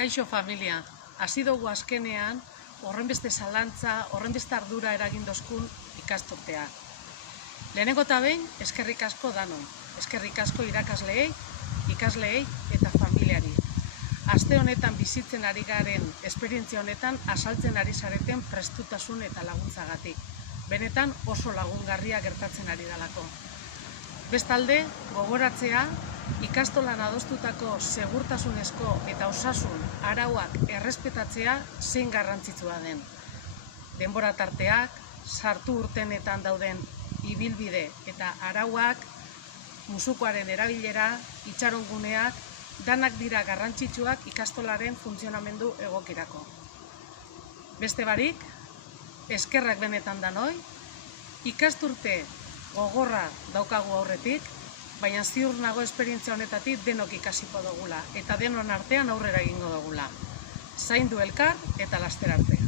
Kaixo familia, hasi dugu azkenean horrenbeste zalantza, horrenbeste ardura eragin dozkun ikasturtea. Lehenengo eta behin, eskerrik asko danoi, eskerrik asko irakasleei, ikasleei eta familiari. Aste honetan bizitzen ari garen esperientzia honetan azaltzen ari zareten prestutasun eta laguntzagatik. Benetan oso lagungarria gertatzen ari dalako. Bestalde, gogoratzea, ikastolan adostutako segurtasunezko eta osasun arauak errespetatzea zein garrantzitsua den. Denbora tarteak, sartu urtenetan dauden ibilbide eta arauak, musukoaren erabilera, itxaronguneak, danak dira garrantzitsuak ikastolaren funtzionamendu egokirako. Beste barik, eskerrak benetan danoi, ikasturte gogorra daukagu aurretik, baina ziur nago esperientzia honetatik denok ikasiko dugula eta denon artean aurrera egingo dugula. Zaindu elkar eta laster arte.